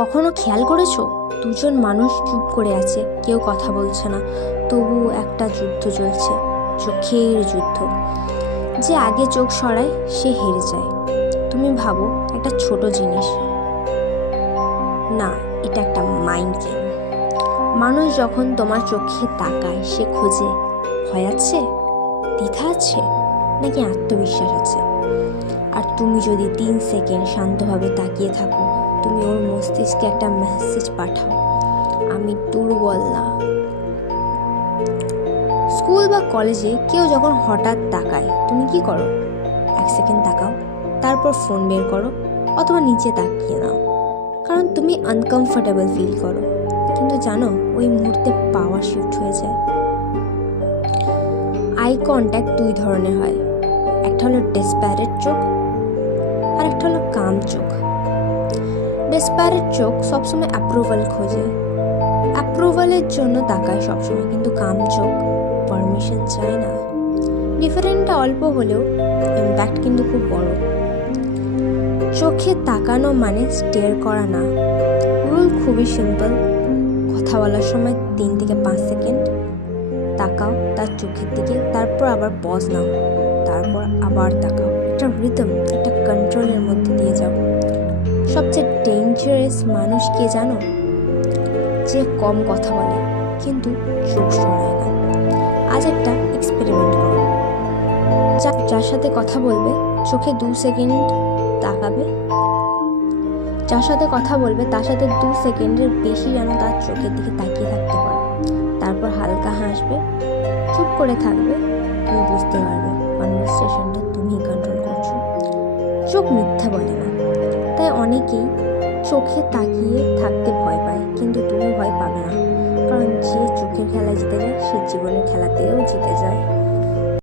কখনো খেয়াল করেছো দুজন মানুষ চুপ করে আছে, কেউ কথা বলছে না, তবু একটা যুদ্ধ চলছে, চোখের যুদ্ধ। যে আগে চোখ সরায় সে হেরে যায়। তুমি ভাবো একটা ছোট জিনিস, না এটা একটা মাইন্ড গেম। মানুষ যখন তোমার চোখে তাকায় সে খোঁজে ভয় আছে, দ্বিধা আছে, নাকি আত্মবিশ্বাস আছে। আর তুমি যদি 3 সেকেন্ড শান্তভাবে তাকিয়ে থাকো, তুমি ওর মস্তিষ্কে একটা মেসেজ পাঠাও, আমি দুর্বল না। স্কুল বা কলেজে কেউ যখন হঠাৎ তাকায় তুমি কি করো? 1 সেকেন্ড তাকাও, তারপর ফোন বের করো অথবা নিচে তাকিয়ে নাও, কারণ তুমি আনকমফোর্টেবল ফিল করো। কিন্তু জানো ওই মুহূর্তে পাওয়ার শিফট হয়ে যায়। আই কন্ট্যাক্ট 2 ধরনের হয়, একটা হলো ডেসপারেট চোখ আর একটা হলো কাম চোখ। ডেসপারেট চোখ সবসময় অ্যাপ্রুভাল খোঁজে, অ্যাপ্রুভালের জন্য তাকায় সবসময়, কিন্তু কাম চোখ পারমিশন চায় না। ডিফারেন্টটা অল্প হলেও ইম্প্যাক্ট কিন্তু খুব বড়। চোখে তাকানো মানে স্টেয়ার করা না। রুল খুবই সিম্পল, কথা বলার সময় 3 থেকে 5 সেকেন্ড তাকাও তার চোখের দিকে, তারপর আবার পজ নাও, তারপর আবার তাকাও। একটা রিদম, একটা কন্ট্রোলের মধ্যে দিয়ে যাও। সবচেয়ে ডেঞ্জারাস মানুষ কে জানো? যে কম কথা বলে কিন্তু চোখ সরায় না। আজ একটা এক্সপেরিমেন্ট করো, যার সাথে কথা বলবে চোখে 2 সেকেন্ড তাকাবে, যার সাথে কথা বলবে তার সাথে 2 সেকেন্ডের বেশি যেন তার চোখের দিকে তাকিয়ে থাকতে পারো। তারপর হালকা হাসবে, চুপ করে থাকবে, তুমি বুঝতে পারবে কনভারসেশনটা তুমি কন্ট্রোল করছো। চোখ মিথ্যা বলে না, তাই অনেকেই চোখে তাকিয়ে থাকতে ভয় পায়, কিন্তু তুমি ভয় পাবে না, কারণ যে চোখের খেলা জিতে যায় সে জীবনের খেলাতেও জিতে যায়।